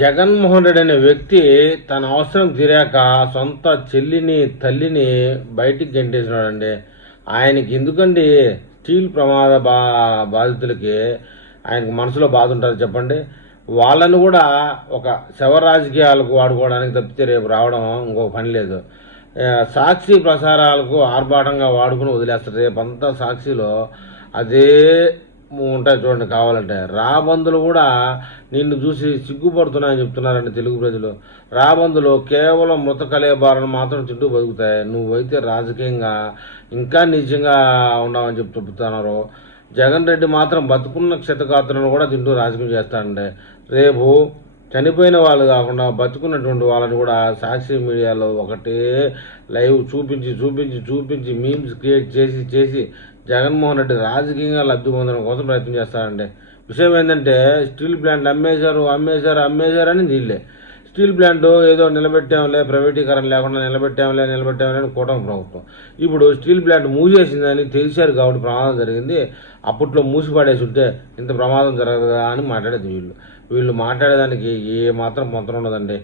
జగన్మోహన్ రెడ్డి అనే వ్యక్తి తన అవసరం తీరాక సొంత చెల్లిని తల్లిని బయటికి గెంటేసినాడండి. ఆయనకి ఎందుకండి స్టీల్ ప్రమాద బాధితులకి ఆయనకు మనసులో బాధ ఉంటుంది చెప్పండి. వాళ్ళను కూడా ఒక శవ రాజకీయాలకు వాడుకోవడానికి తప్పితే రేపు రావడం ఇంకొక పని లేదు. సాక్షి ప్రసారాలకు ఆర్భాటంగా వాడుకుని వదిలేస్తారు. రేపంతా సాక్షిలో అదే ఉంటాయి చూడండి. కావాలంటే రాబందులు కూడా నిన్ను చూసి సిగ్గుపడుతున్నాయని చెప్తున్నారండి తెలుగు ప్రజలు. రాబందులు కేవలం మృత కలేబారను మాత్రం తింటూ బతుకుతాయి. నువ్వైతే రాజకీయంగా ఇంకా నిజంగా ఉన్నావని చెప్తున్నారు. జగన్ రెడ్డి మాత్రం బతుకున్న క్షతగాత్రులను కూడా తింటూ రాజకీయం చేస్తాడండి. రేపు చనిపోయిన వాళ్ళు కాకుండా బతుకున్నటువంటి వాళ్ళని కూడా సాక్షి మీడియాలో ఒకటే లైవ్ చూపించి మీమ్స్ క్రియేట్ చేసి జగన్మోహన్ రెడ్డి రాజకీయంగా లబ్ధి పొందడం కోసం ప్రయత్నం చేస్తారండి. విషయం ఏంటంటే స్టీల్ ప్లాంట్ అమ్మేశారు అని వీళ్ళే. స్టీల్ ప్లాంట్ ఏదో నిలబెట్టాంలే, ప్రైవేటీకరణ లేకుండా నిలబెట్టాంలే అని కూటమి ప్రభుత్వం. ఇప్పుడు స్టీల్ ప్లాంట్ మూసేసిందని తెలిసారు కాబట్టి ప్రమాదం జరిగింది. అప్పట్లో మూసిపడేసి ఉంటే ఇంత ప్రమాదం జరగదా అని మాట్లాడేది వీళ్ళు మాట్లాడేదానికి ఏ మాత్రం పొంతన ఉండదండి.